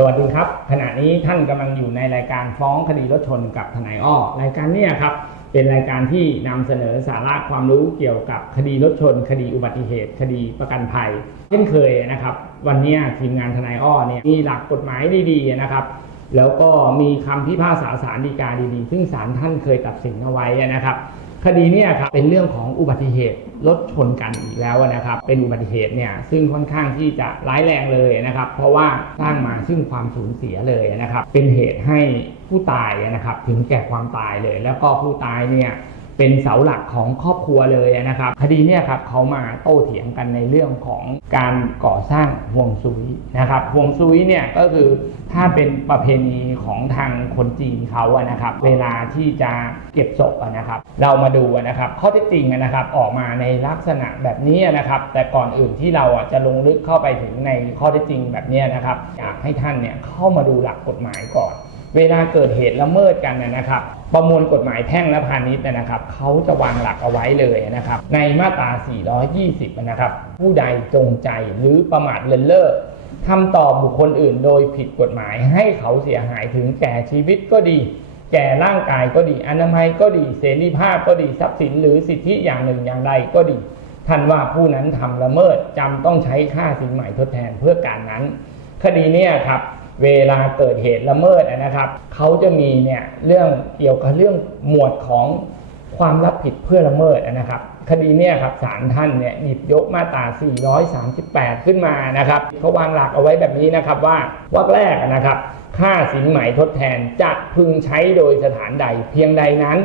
สวัสดีครับ ขณะนี้ท่านกำลังอยู่ในรายการฟ้องคดีรถชนกับทนายอ้อรายการนี้ครับเป็นรายการที่นำเสนอสาระความรู้เกี่ยวกับคดีรถชน คดีอุบัติเหตุ คดีประกันภัยเช่นเคยนะครับ วันนี้ทีมงานทนายอ้อเนี่ยมีหลักกฎหมายดีๆนะครับ แล้วก็มีคำพิพากษาสารดีกาดีๆ ซึ่งศาลท่านเคยตัดสินเอาไว้นะครับ คดีเนี้ครับเป็นเรื่องของอุบัติเหตุรถชนกันอีกแล้วนะครับ เป็นอุบัติเหตุเนี่ยซึ่งค่อนข้างที่จะร้ายแรงเลยนะครับ เพราะว่าสร้างมาซึ่งความสูญเสียเลยนะครับ เป็นเหตุให้ผู้ตายนะครับ ถึงแก่ความตายเลย แล้วก็ผู้ตายเนี่ย เป็นเสาหลักของครอบครัวเลยนะครับ คดีเนี่ยครับเขามาโต้เถียงกันในเรื่องของการก่อสร้างห่วงซุยนะครับห่วงซุยเนี่ยก็คือถ้าเป็นประเพณีของทางคนจีนเขาอะนะครับ เวลาที่จะเก็บศพอะนะครับ เรามาดูนะครับ ข้อเท็จจริงนะครับออกมาในลักษณะแบบนี้นะครับ แต่ก่อนอื่นที่เราจะลงลึกเข้าไปถึงในข้อเท็จจริงแบบนี้นะครับ อยากให้ท่านเนี่ยเข้ามาดูหลักกฎหมายก่อน เวลาเกิดเหตุละเมิดกันนะครับ ประมวลกฎหมายแพ่งและพาณิชย์นะครับเขาจะวางหลักเอาไว้เลยนะครับ ในมาตรา 420 นะครับ ผู้ใดจงใจหรือประมาทเลินเล่อทำต่อบุคคลอื่นโดยผิดกฎหมายให้เขาเสียหายถึงแก่ชีวิตก็ดี แก่ร่างกายก็ดี อนามัยก็ดี เสรีภาพก็ดี ทรัพย์สินหรือสิทธิอย่างหนึ่งอย่างใดก็ดี ท่านว่าผู้นั้นทำละเมิดจำต้องใช้ค่าสินใหม่ทดแทนเพื่อการนั้น คดีนี้ครับ เวลาเกิดเหตุละเมิดนะครับเขาจะมีเนี่ยเรื่องเกี่ยวกับเรื่องหมวดของความรับผิดเพื่อละเมิดนะครับ คดีเนี่ยครับศาลท่านเนี่ยหยิบยกมาตรา 438 ขึ้นมานะครับเขาวางหลักเอาไว้แบบนี้นะครับว่าวรรคแรกนะครับค่าสินไหมทดแทนจะพึงใช้โดยสถานใดเพียงใดนั้น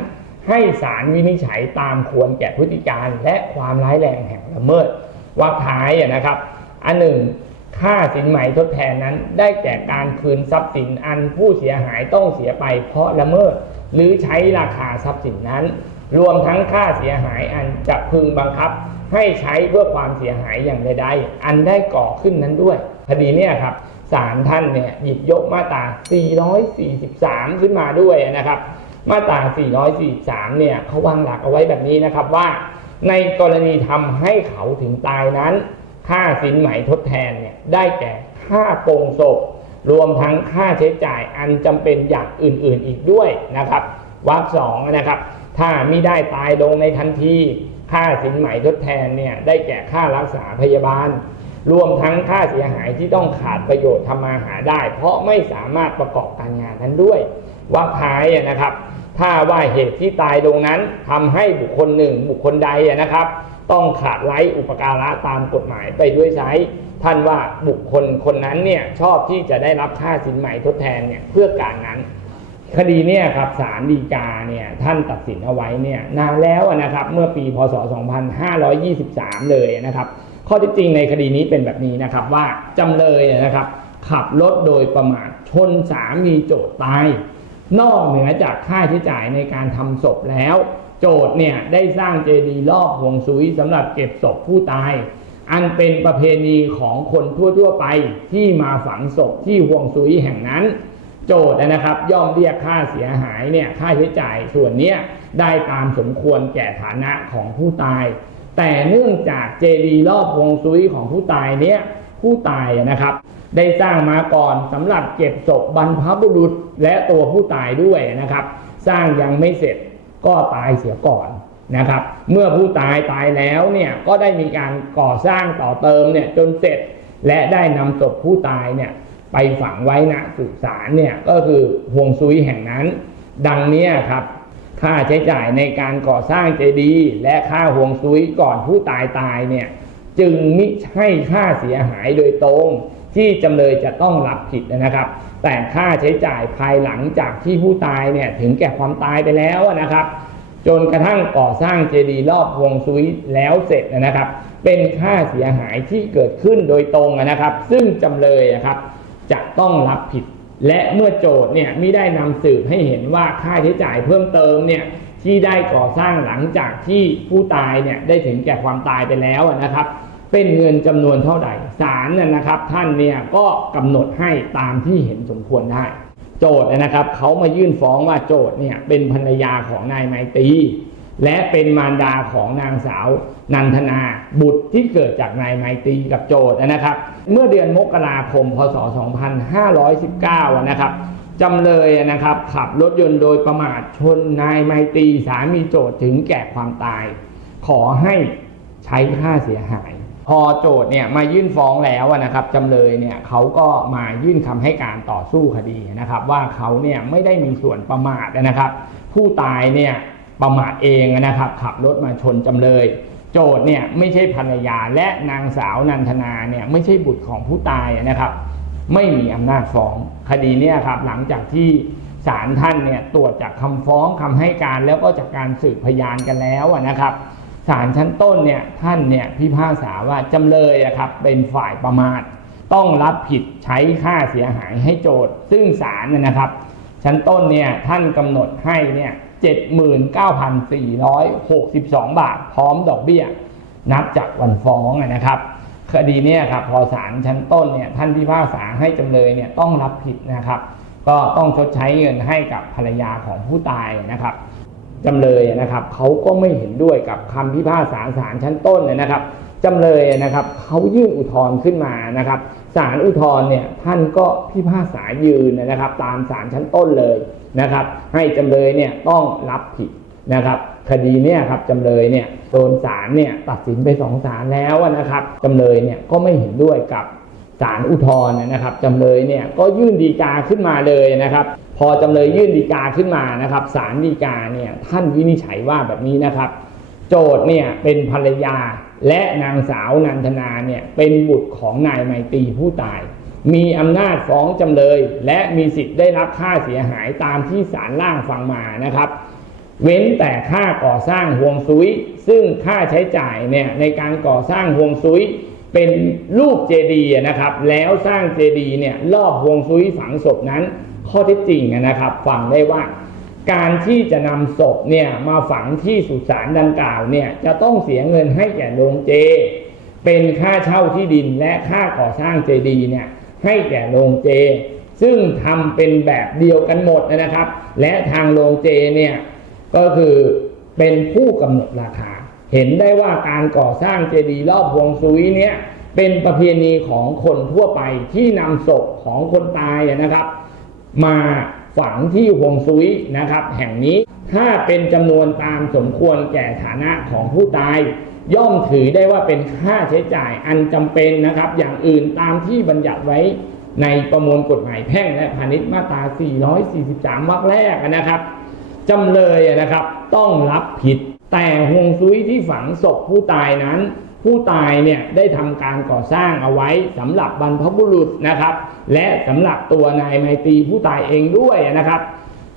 ให้ศาลวินิจฉัยตามควรแก่พฤติการและความร้ายแรงแห่งละเมิดวรรคท้ายนะครับ อันหนึ่ง ค่าสินไหม่ทดแทนนั้น ได้แก่การคืนทรัพย์สินอันผู้เสียหายต้องเสียไป เพราะละเมิดหรือใช้ราคาทรัพย์สินนั้น รวมทั้งค่าเสียหายอันจะพึงบังคับ ให้ใช้เพื่อความเสียหายอย่างใดๆอันได้ก่อขึ้นนั้นด้วยคดีเนี่ยครับศาลท่านเนี่ยหยิบยกมาตรา 443 ขึ้นมาด้วยนะครับ มาตรา 443 เนี่ยเขาวางหลักเอาไว้แบบนี้นะครับว่า ในกรณีทำให้เขาถึงตายนั้น ค่าสินไหมทดแทนเนี่ยได้แก่ค่าโปรงศพ รวมทั้งค่าใช้จ่ายอันจำเป็นอย่างอื่นๆอีกด้วยนะครับวรรคสองนะครับ ถ้ามิได้ตายลงในทันทีค่าสินไหมทดแทนเนี่ยได้แก่ค่ารักษาพยาบาล รวมทั้งค่าเสียหายที่ต้องขาดประโยชน์ทำมาหาได้ เพราะไม่สามารถประกอบการงานนั้นด้วยวรรคท้ายนะครับ ถ้าว่าเหตุที่ตายลงนั้นทำให้บุคคลหนึ่งบุคคลใดนะครับ ต้องขาดไร้อุปการะตามกฎหมายไปด้วยใช้ ท่านว่าบุคคลคนนั้นเนี่ยชอบที่จะได้รับค่าสินไหม่ทดแทนเนี่ยเพื่อการนั้น คดีเนี่ยครับศาลฎีกาเนี่ยท่านตัดสินเอาไว้เนี่ยนานแล้วนะครับเมื่อปีพศ 2523 เลยนะครับ ข้อที่จริงในคดีนี้เป็นแบบนี้นะครับว่าจำเลยนะครับ ขับรถโดยประมาทชนสามีโจทย์ตาย นอกเหนือจากค่าใช้จ่ายในการทำศพแล้ว โจทย์เนี่ยได้สร้างเจดีย์รอบห่วงซุยสำหรับเก็บศพผู้ตาย อันเป็นประเพณีของคนทั่วๆไปที่มาฝังศพที่ห่วงซุยแห่งนั้น โจทย์นะครับ ย่อมเรียกค่าเสียหายเนี่ยค่าใช้จ่ายส่วนนี้ได้ตามสมควรแก่ฐานะของผู้ตาย แต่เนื่องจากเจดีย์รอบวงซุยของผู้ตายเนี่ยผู้ตายนะครับได้สร้างมาก่อนสำหรับเก็บศพบรรพบุรุษและตัวผู้ตายด้วยนะครับ สร้างยังไม่เสร็จ ก็ตายเสียก่อนนะครับ เมื่อผู้ตายตายแล้วเนี่ยก็ได้มีการก่อสร้างต่อเติมเนี่ยจนเสร็จ และได้นำศพผู้ตายเนี่ยไปฝังไว้ณสุสานเนี่ยก็คือห่วงซุยแห่งนั้น ดังนี้ครับค่าใช้จ่ายในการก่อสร้างเจดีย์และค่าห่วงซุยก่อนผู้ตายตายเนี่ยจึงมิใช่ค่าเสียหายโดยตรง ที่จำเลยจะต้องรับผิดนะครับ แต่ค่าใช้จ่ายภายหลังจากที่ผู้ตายเนี่ยถึงแก่ความตายไปแล้วนะครับ จนกระทั่งก่อสร้างเจดีย์รอบวงซุยแล้วเสร็จนะครับ เป็นค่าเสียหายที่เกิดขึ้นโดยตรงนะครับ ซึ่งจำเลยนะครับจะต้องรับผิด และเมื่อโจทย์เนี่ยไม่ได้นำสืบให้เห็นว่าค่าใช้จ่ายเพิ่มเติมเนี่ยที่ได้ก่อสร้างหลังจากที่ผู้ตายเนี่ยได้ถึงแก่ความตายไปแล้วนะครับ เป็นเงินจำนวนเท่าไหร่ศาลน่ะนะครับ ท่านเนี่ยก็กำหนดให้ตามที่เห็นสมควรได้ โจทย์นะครับเขามายื่นฟ้องว่าโจทย์เนี่ยเป็นภรรยาของนายไมตรีและเป็นมารดาของนางสาวนันทนาบุตรที่เกิดจากนายไมตรีกับโจทย์นะครับ เมื่อเดือนมกราคมพศ 2519 นะครับจำเลยนะครับ ขับรถยนต์โดยประมาทชนนายไมตรีสามีโจทย์ถึงแก่ความตาย ขอให้ใช้ค่าเสียหาย พอโจทย์เนี่ยมายื่นฟ้องแล้วนะครับจำเลยเนี่ยเขาก็มายื่นคำให้การต่อสู้คดีนะครับ ว่าเขาเนี่ยไม่ได้มีส่วนประมาทนะครับ ผู้ตายเนี่ยประมาทเองนะครับ ขับรถมาชนจำเลย โจทย์เนี่ยไม่ใช่ภรรยาและนางสาวนันทนาเนี่ยไม่ใช่บุตรของผู้ตายนะครับ ไม่มีอำนาจฟ้องคดีเนี่ยครับหลังจากที่ศาลท่านเนี่ยตรวจจากคำฟ้องคำให้การแล้วก็จากการสืบพยานกันแล้วนะครับ ศาลชั้นต้นเนี่ยท่านเนี่ยพิพากษาว่าจำเลยอะครับเป็นฝ่ายประมาทต้องรับผิดใช้ค่าเสียหายให้โจทย์ ซึ่งศาลเนยนะครับ ชั้นต้นเนี่ยท่านกำหนดให้เนี่ย79,462 บาท พร้อมดอกเบี้ย นับจากวันฟ้องนะครับ คดีเนี่ยครับพอศาลชั้นต้นเนี่ยท่านพิพากษาให้จำเลยเนี่ยต้องรับผิดนะครับ ก็ต้องชดใช้เงินให้กับภรรยาของผู้ตายนะครับ จำเลยนะครับเขาก็ไม่เห็นด้วยกับคำพิพากษาศาลชั้นต้นเนี่ยนะครับจำเลยนะครับเขายื่นอุทธรณ์ขึ้นมานะครับศาลอุทธรณ์เนี่ยท่านก็พิพากษายืนนะครับ ตามศาลชั้นต้นเลยนะครับ ให้จำเลยเนี่ยต้องรับผิดนะครับ คดีเนี่ยครับจำเลยเนี่ยโดนศาลเนี่ยตัดสินไปสองศาลแล้วนะครับจำเลยเนี่ยก็ไม่เห็นด้วยกับ ศาลอุทธรณ์นะครับจำเลยเนี่ยก็ยื่นดีกาขึ้นมาเลยนะครับ พอจำเลยยื่นดีกาขึ้นมานะครับศาลดีกาเนี่ยท่านวินิจฉัยว่าแบบนี้นะครับ โจทย์เนี่ยเป็นภรรยาและนางสาวนันทนาเนี่ยเป็นบุตรของนายไมตรีผู้ตาย มีอำนาจฟ้องจำเลย และมีสิทธิ์ได้รับค่าเสียหายตามที่ศาลล่างฟังมานะครับ เว้นแต่ค่าก่อสร้างห่วงซุย ซึ่งค่าใช้จ่ายเนี่ยในการก่อสร้างห่วงซุย เป็นรูปเจดีย์นะครับ แล้วสร้างเจดีย์เนี่ยรอบวงซุยฝังศพนั้น ข้อเท็จจริงนะครับ ฟังได้ว่า การที่จะนำศพเนี่ยมาฝังที่สุสานดังกล่าวเนี่ยจะต้องเสียเงินให้แก่โรงเจ เป็นค่าเช่าที่ดินและค่าก่อสร้างเจดีย์เนี่ยให้แก่โรงเจ ซึ่งทำเป็นแบบเดียวกันหมดนะครับ และทางโรงเจเนี่ยก็คือเป็นผู้กำหนดราคา เห็นได้ว่าการก่อสร้างเจดีย์รอบวงซุยเนี่ยเป็นประเพณีของคนทั่วไปที่นำศพของคนตายนะครับ มาฝังที่ห่วงซุยนะครับ แห่งนี้ถ้าเป็นจำนวนตามสมควรแก่ฐานะของผู้ตาย ย่อมถือได้ว่าเป็นค่าใช้จ่ายอันจำเป็นนะครับ อย่างอื่นตามที่บัญญัติไว้ในประมวลกฎหมายแพ่งและพาณิชย์มาตรา 443 วรรคแรกนะครับจำเลยนะครับ ต้องรับผิด แต่ห่วงซุยที่ฝังศพผู้ตายนั้น ผู้ตายเนี่ยได้ทำการก่อสร้างเอาไว้สำหรับบรรพบุรุษนะครับ และสำหรับตัวนายไมตรีผู้ตายเองด้วยนะครับ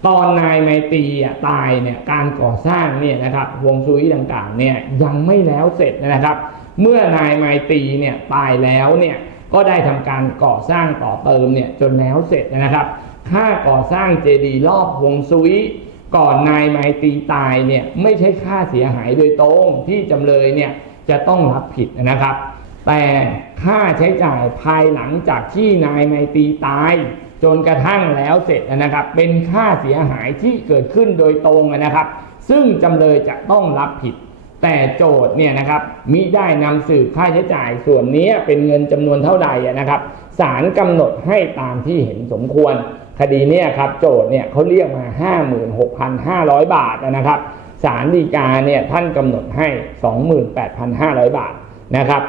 ตอนนายไมตรีตายเนี่ยการก่อสร้างเนี่ยนะครับฮวงซุยต่างๆเนี่ยยังไม่แล้วเสร็จนะครับ เมื่อนายไมตรีเนี่ยตายแล้วเนี่ยก็ได้ทำการก่อสร้างต่อเติมเนี่ยจนแล้วเสร็จนะครับ ค่าก่อสร้างเจดีย์รอบฮวงซุย ก่อนนายไมตรีตายเนี่ยไม่ใช่ค่าเสียหายโดยตรงที่จำเลยเนี่ยจะต้องรับผิดนะครับ แต่ค่าใช้จ่ายภายหลังจากที่นายไมตรีตาย จนกระทั่งแล้วเสร็จนะครับ เป็นค่าเสียหายที่เกิดขึ้นโดยตรงนะครับ ซึ่งจำเลยจะต้องรับผิด แต่โจทย์เนี่ยนะครับมิได้นำสืบค่าใช้จ่ายส่วนนี้เป็นเงินจำนวนเท่าใดนะครับศาลกำหนดให้ตามที่เห็นสมควร คดีเนี่ยครับโจทย์เนี่ยเขาเรียกมา 56,500 บาทนะครับศาลฎีกาเนี่ยท่านกำหนดให้ 28,500 บาทนะครับ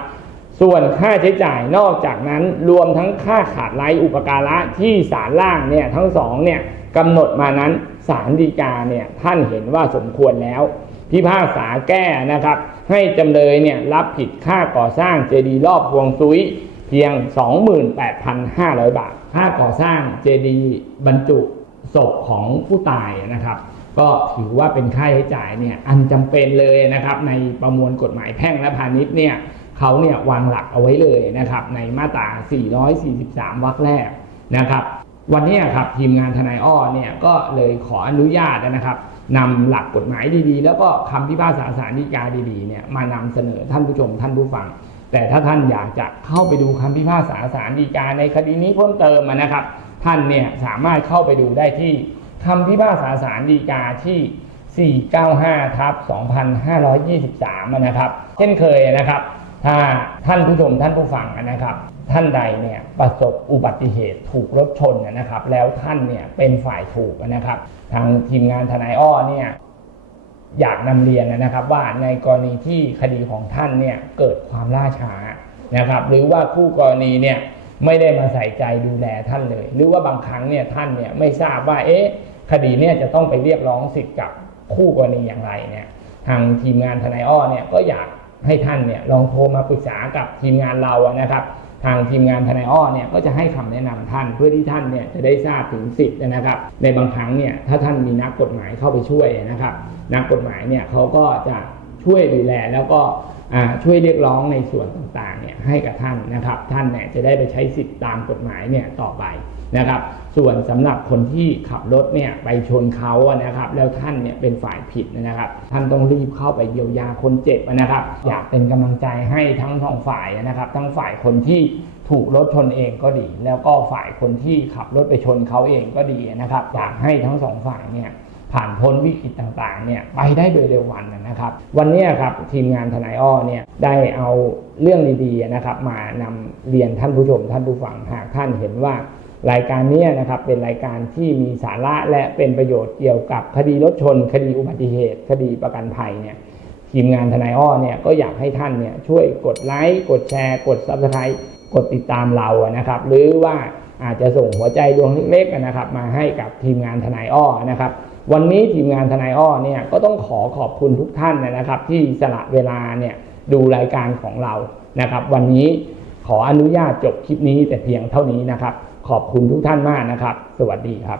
ส่วนค่าใช้จ่ายนอกจากนั้นรวมทั้งค่าขาดไร้อุปการะที่ศาลล่างเนี่ยทั้งสองเนี่ยกำหนดมานั้นศาลฎีกาเนี่ยท่านเห็นว่าสมควรแล้วพิพากษาแก้นะครับ ให้จำเลยเนี่ยรับผิดค่าก่อสร้างเจดีย์รอบพวงซุย เพียง 28,500 บาท ค่าก่อสร้างเจดีย์บรรจุศพของผู้ตายนะครับ ก็ถือว่าเป็นค่าใช้จ่ายเนี่ยอันจำเป็นเลยนะครับ ในประมวลกฎหมายแพ่งและพาณิชย์เนี่ยเขาเนี่ยวางหลักเอาไว้เลยนะครับ ในมาตรา 443 วรรคแรกนะครับ วันนี้ครับทีมงานทนายอ้อเนี่ยก็เลยขออนุญาตนะครับนำหลักกฎหมายดีๆ แล้วก็คำพิพากษาศาลฎีกาดีๆเนี่ยมานำเสนอท่านผู้ชมท่านผู้ฟัง แต่ถ้าท่านอยากจะเข้าไปดูคำพิพากษาศาลฎีกาในคดีนี้เพิ่มเติมนะครับ ท่านเนี่ยสามารถเข้าไปดูได้ที่คำพิพากษาศาลฎีกาที่ 495ทับ2523 นะครับ เช่นเคยนะครับ ถ้าท่านผู้ชมท่านผู้ฟังนะครับ ท่านใดเนี่ยประสบอุบัติเหตุถูกรถชนนะครับ แล้วท่านเนี่ยเป็นฝ่ายถูกนะครับ ทางทีมงานทนายอ้อเนี่ย อยากนำเรียนนะครับ ว่าในกรณีที่คดีของท่านเนี่ยเกิดความล่าช้านะครับ หรือว่าคู่กรณีเนี่ยไม่ได้มาใส่ใจดูแลท่านเลย หรือว่าบางครั้งเนี่ยท่านเนี่ยไม่ทราบว่าเอ๊ะคดีเนี่ยจะต้องไปเรียกร้องสิทธิ์กับคู่กรณีอย่างไรเนี่ยทางทีมงานทนายอ้อเนี่ยก็อยากให้ท่านเนี่ยลองโทรมาปรึกษากับทีมงานเราอะนะครับ ทางทีมงานทนายอ้อเนี่ยก็จะให้คำแนะนำท่านเพื่อที่ท่านเนี่ยจะได้ทราบถึงสิทธิ์นะครับ ในบางครั้งเนี่ยถ้าท่านมีนักกฎหมายเข้าไปช่วยนะครับ นักกฎหมายเนี่ยเขาก็จะช่วยดูแลแล้วก็อ่าช่วยเรียกร้องในส่วนต่างๆเนี่ยให้กับท่านนะครับ ท่านเนี่ยจะได้ไปใช้สิทธิ์ตามกฎหมายเนี่ยต่อไป นะครับ ส่วนสำหรับคนที่ขับรถเนี่ยไปชนเขาอะนะครับ แล้วท่านเนี่ยเป็นฝ่ายผิดนะครับ ท่านต้องรีบเข้าไปเยียวยาคนเจ็บนะครับ อยากเป็นกำลังใจให้ทั้งสองฝ่ายนะครับ ทั้งฝ่ายคนที่ถูกรถชนเองก็ดี แล้วก็ฝ่ายคนที่ขับรถไปชนเขาเองก็ดีนะครับ อยากให้ทั้งสองฝ่ายเนี่ยผ่านพ้นวิกฤตต่างๆเนี่ยไปได้โดยเร็ววันนะครับ วันนี้ครับทีมงานทนายอ้อเนี่ยได้เอาเรื่องดีๆนะครับ มานำเรียนท่านผู้ชมท่านผู้ฟังหากท่านเห็นว่า รายการนี้นะครับเป็นรายการที่มีสาระและเป็นประโยชน์เกี่ยวกับคดีรถชน คดีอุบัติเหตุ คดีประกันภัยเนี่ยทีมงานทนายอ้อเนี่ยก็อยากให้ท่านเนี่ยช่วยกดไลค์กดแชร์ กด subscribe กดติดตามเรานะครับ หรือว่าอาจจะส่งหัวใจดวงเล็กๆนะครับ มาให้กับทีมงานทนายอ้อนะครับ วันนี้ทีมงานทนายอ้อเนี่ยก็ต้องขอขอบคุณทุกท่านนะครับ ที่สละเวลาเนี่ยดูรายการของเรานะครับ วันนี้ขออนุญาตจบคลิปนี้แต่เพียงเท่านี้นะครับ ขอบคุณทุกท่านมากนะครับ สวัสดีครับ